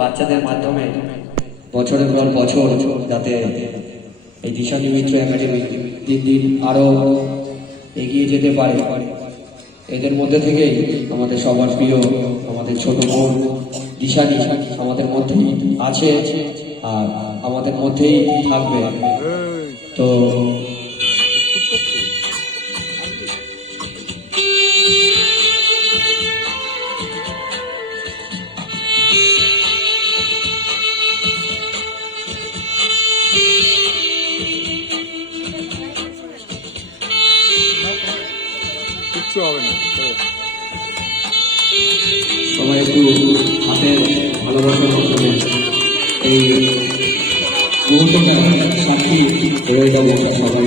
বাচ্চাদের মাধ্যমে বছরের পর বছর যাতে এই দিশানি মিত্র একাডেমি দিন দিন আরো এগিয়ে যেতে পারে, এদের মধ্যে থেকেই আমাদের সবার প্রিয় আমাদের ছোট বোন দিশানি আমাদের মধ্যেই আছে আর আমাদের মধ্যেই থাকবে। তো সবাই একটু হাতের ভালোবাসার মাধ্যমে এই মুহূর্তটা সাক্ষী হয়ে যাবো সবাই।